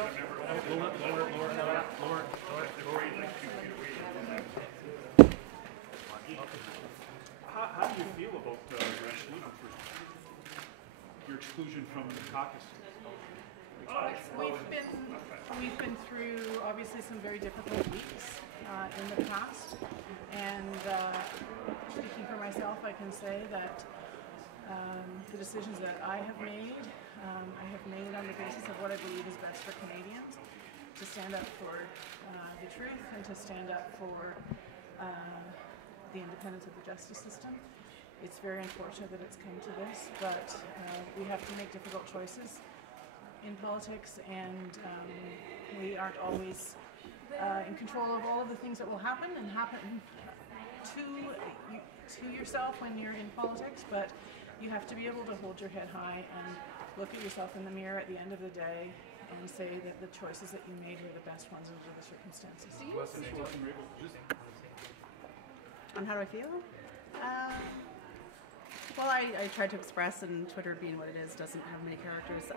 How do you feel about your exclusion from the caucus? We've been through obviously some very difficult weeks in the past, and speaking for myself, I can say that the decisions that I have made on the basis of what I believe is best for Canadians, to stand up for the truth and to stand up for the independence of the justice system. It's very unfortunate that it's come to this, but we have to make difficult choices in politics, and we aren't always in control of all of the things that will happen to yourself when you're in politics, but you have to be able to hold your head high and look at yourself in the mirror at the end of the day and say that the choices that you made were the best ones under the circumstances. And how do I feel? Well, I tried to express, and Twitter being what it is doesn't have many characters.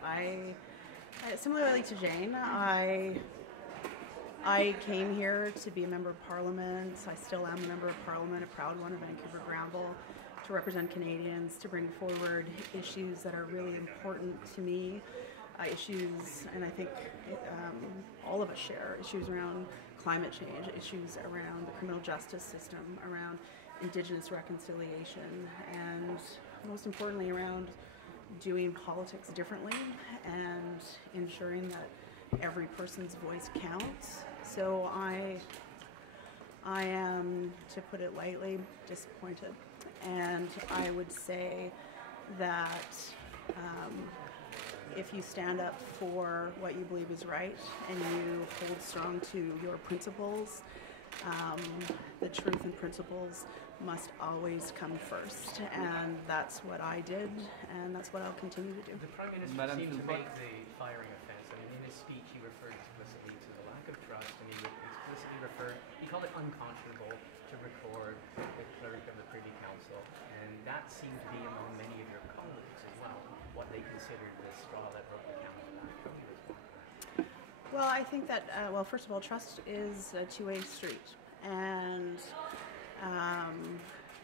Similarly to Jane, I came here to be a member of Parliament. I still am a member of Parliament, a proud one of Vancouver Granville, to represent Canadians, to bring forward issues that are really important to me, issues, and I think all of us share, issues around climate change, issues around the criminal justice system, around Indigenous reconciliation, and most importantly around doing politics differently and ensuring that every person's voice counts. So I am, to put it lightly, disappointed. And I would say that if you stand up for what you believe is right and you hold strong to your principles, the truth and principles must always come first, and that's what I did, and that's what I'll continue to do. The Prime Minister seemed to make the firing offence. I mean, in his speech he referred explicitly to the lack of trust, and he explicitly referred, he called it unconscionable to record the clerk of the Privy Council, and that seemed to be among many of your colleagues as well, what they considered the straw that broke the camel's back. Well, I think that, well, first of all, trust is a two-way street, and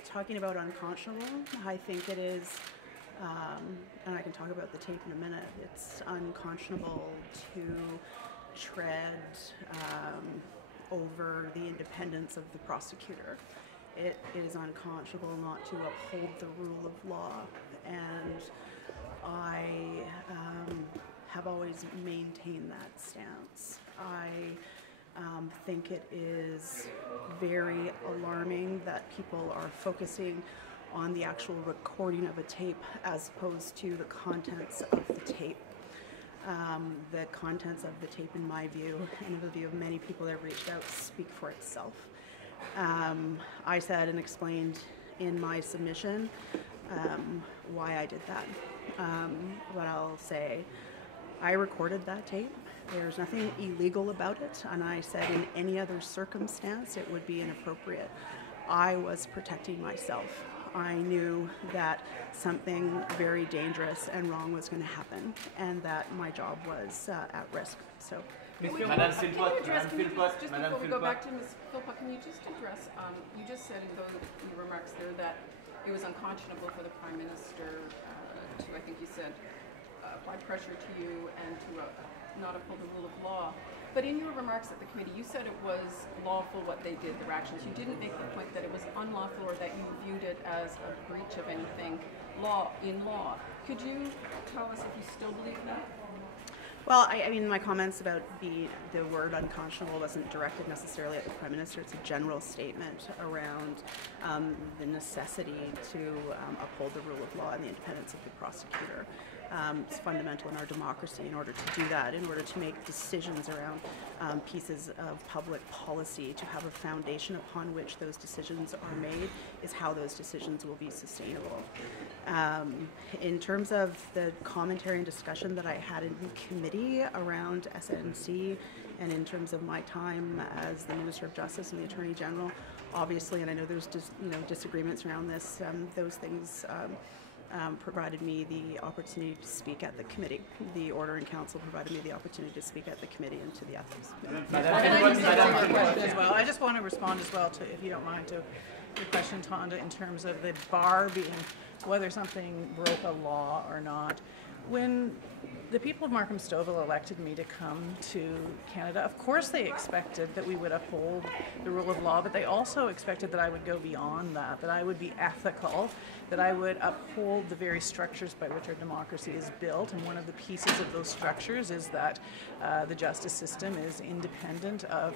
talking about unconscionable, I think it is, and I can talk about the tape in a minute, it's unconscionable to tread over the independence of the prosecutor. It is unconscionable not to uphold the rule of law, and I have always maintained that stance. I think it is very alarming that people are focusing on the actual recording of a tape as opposed to the contents of the tape. The contents of the tape, in my view, and in the view of many people that have reached out, speak for itself. I said and explained in my submission why I did that. What I'll say, I recorded that tape. There's nothing illegal about it, and I said in any other circumstance it would be inappropriate. I was protecting myself. I knew that something very dangerous and wrong was going to happen, and that my job was at risk. So, Madame Philpott, just before we go back to Ms. Philpott, can you just address, you just said in your remarks there that it was unconscionable for the Prime Minister to, I think you said, apply pressure to you and to not uphold the rule of law. But in your remarks at the committee, you said it was lawful what they did, their actions. You didn't make the point that it was unlawful or that you viewed it as a breach of anything in law. Could you tell us if you still believe that? Well, I mean, my comments about the word unconscionable wasn't directed necessarily at the Prime Minister. It's a general statement around the necessity to uphold the rule of law and the independence of the prosecutor. It's fundamental in our democracy in order to do that, in order to make decisions around pieces of public policy, to have a foundation upon which those decisions are made, is how those decisions will be sustainable. In terms of the commentary and discussion that I had in committee around SNC, and in terms of my time as the Minister of Justice and the Attorney General, obviously, and I know there's disagreements around this, those things provided me the opportunity to speak at the committee. The Order in Council provided me the opportunity to speak at the committee and to the ethics committee. As well. I just want to respond as well to, if you don't mind, to your question, Tonda, in terms of the bar being whether something broke a law or not. When the people of Markham Stouffville elected me to come to Canada, of course they expected that we would uphold the rule of law, but they also expected that I would go beyond that, that I would be ethical, that I would uphold the very structures by which our democracy is built. And one of the pieces of those structures is that the justice system is independent of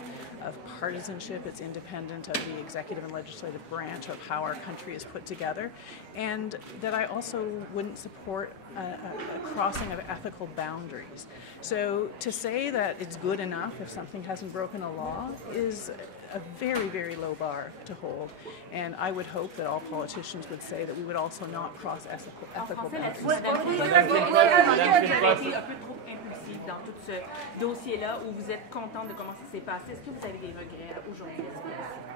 partisanship, it's independent of the executive and legislative branch of how our country is put together, and that I also wouldn't support a crossing of ethical boundaries. So to say that it's good enough if something hasn't broken a law is a very, very low bar to hold. And I would hope that all politicians would say that we would also not cross ethical boundaries. Dans tout ce dossier-là, où vous êtes content de comment ça s'est passé, est-ce que vous avez des regrets aujourd'hui?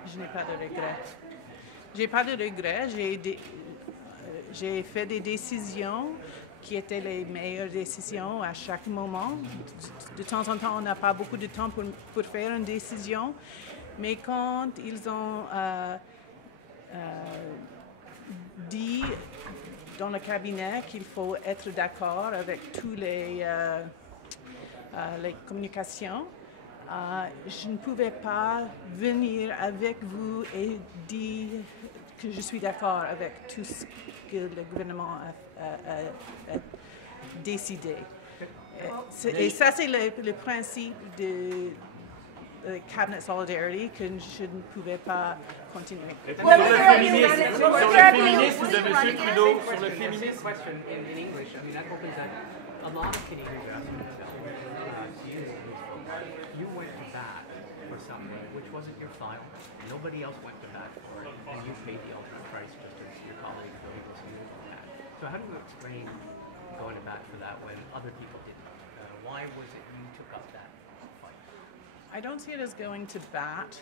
Je n'ai pas de regrets. J'ai pas de regrets. J'ai fait des décisions qui étaient les meilleures décisions à chaque moment. De temps en temps, on n'a pas beaucoup de temps pour faire une décision, mais quand ils ont dit dans le cabinet qu'il faut être d'accord avec tous les communications, je ne pouvais pas venir avec vous et dire que je suis d'accord avec tout ce que le gouvernement a décidé. Et ça, c'est le principe de Cabinet Solidarity que je ne pouvais pas continuer. Sur le féminisme de M. Trudeau, sur le féminisme. Question in English. I mean, that opens that a lot of Canadians are asking themselves, you went to bat for someone which wasn't your file. Nobody else went to bat for it, and you paid the ultimate price just as your colleague Jody Wilson-Raybould had. So how do you explain going to bat for that when other people didn't? Why was it you took up that fight? I don't see it as going to bat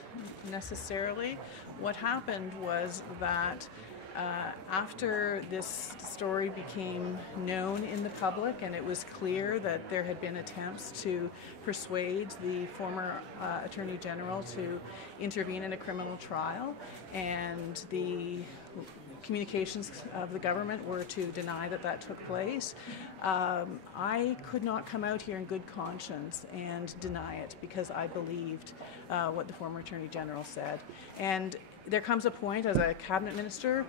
necessarily. What happened was that after this story became known in the public and it was clear that there had been attempts to persuade the former Attorney General to intervene in a criminal trial, and the communications of the government were to deny that that took place, I could not come out here in good conscience and deny it because I believed what the former Attorney General said. And there comes a point as a cabinet minister,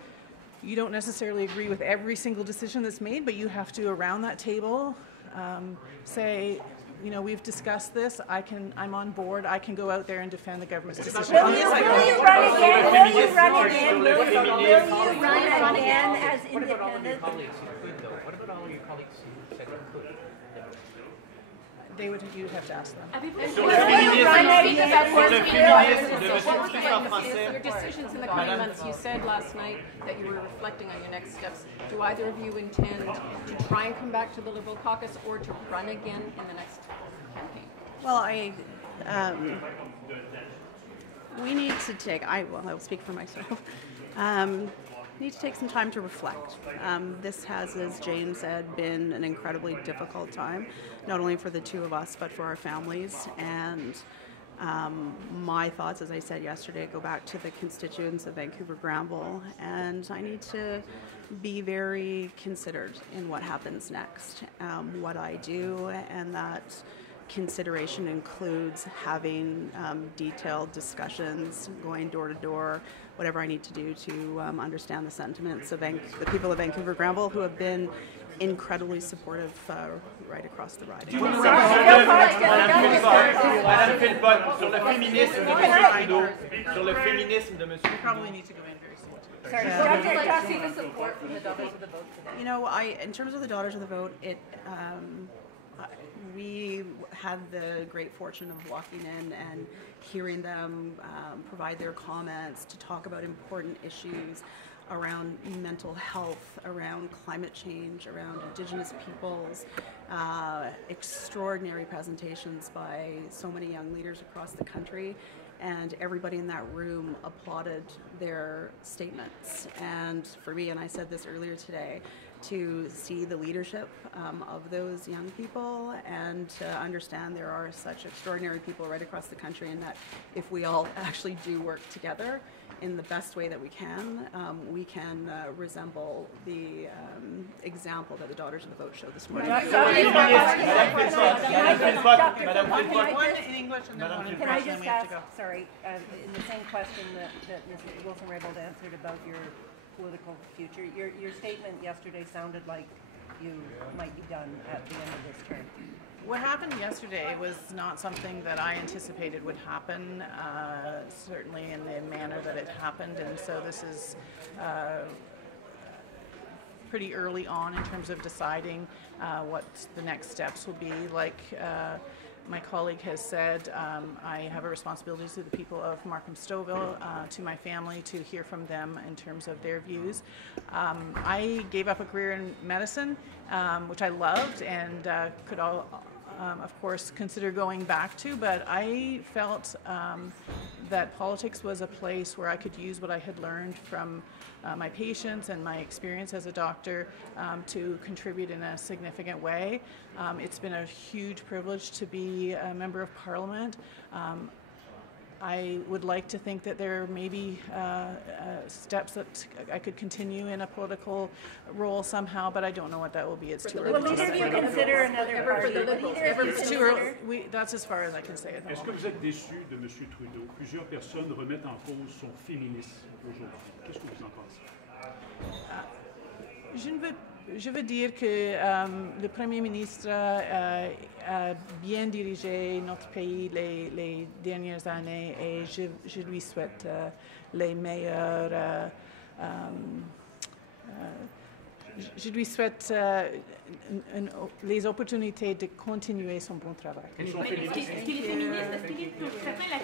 you don't necessarily agree with every single decision that's made, but you have to, around that table, say, you know, we've discussed this, I'm on board, I can go out there and defend the government's decision. Will you run again? Will you run again? Will you run again as independent? What about all your colleagues who said you could? You'd have to ask them. Your decisions in the coming months, you said last night that you were reflecting on your next steps. Do either of you intend to try and come back to the Liberal caucus or to run again in the next campaign? Well, we need to take, I'll speak for myself, need to take some time to reflect. This has, as Jane said, been an incredibly difficult time, not only for the two of us, but for our families. And my thoughts, as I said yesterday, go back to the constituents of Vancouver-Granville, and I need to be very considered in what happens next, what I do, and that consideration includes having detailed discussions, going door to door, whatever I need to do to understand the sentiments of the people of Vancouver-Granville, who have been incredibly supportive right across the riding. Madame Philpott, sur le féminisme de M. Trudeau, sur le féminisme de M. We probably need to go in very soon. Sorry, Dr. see the support from the Daughters of the Vote today. You know, in terms of the Daughters of the Vote, we had the great fortune of walking in and hearing them provide their comments to talk about important issues around mental health, around climate change, around Indigenous peoples, extraordinary presentations by so many young leaders across the country, and everybody in that room applauded their statements. And for me, and I said this earlier today, to see the leadership of those young people and to understand there are such extraordinary people right across the country, and that if we all actually do work together in the best way that we can resemble the example that the Daughters of the Vote showed this morning. Madame Philpott. One in English and then one in Can I French, and then just we have ask, to go. sorry, in the same question that Ms. Wilson-Raybould answered about your political future, your statement yesterday sounded like you might be done at the end of this term. What happened yesterday was not something that I anticipated would happen, certainly in the manner that it happened, and so this is pretty early on in terms of deciding what the next steps will be. Like my colleague has said, I have a responsibility to the people of Markham-Stouffville, to my family, to hear from them in terms of their views. I gave up a career in medicine, which I loved and could of course consider going back to, but I felt that politics was a place where I could use what I had learned from my patients and my experience as a doctor to contribute in a significant way. It's been a huge privilege to be a member of Parliament. I would like to think that there may be steps that I could continue in a political role somehow, but I don't know what that will be. It's too early. Will either of you consider another party? It's too early. That's as far as I can say at the Est-ce que moment. vous êtes déçu de M. Trudeau? Plusieurs personnes remettent en cause son féminisme aujourd'hui. Qu'est-ce que vous en pensez? Je veux dire que le Premier ministre a bien dirigé notre pays les dernières années et je lui souhaite les meilleurs. Je lui souhaite les opportunités de continuer son bon travail. Est-ce qu'il est féministe? Est-ce qu'il est pour certains la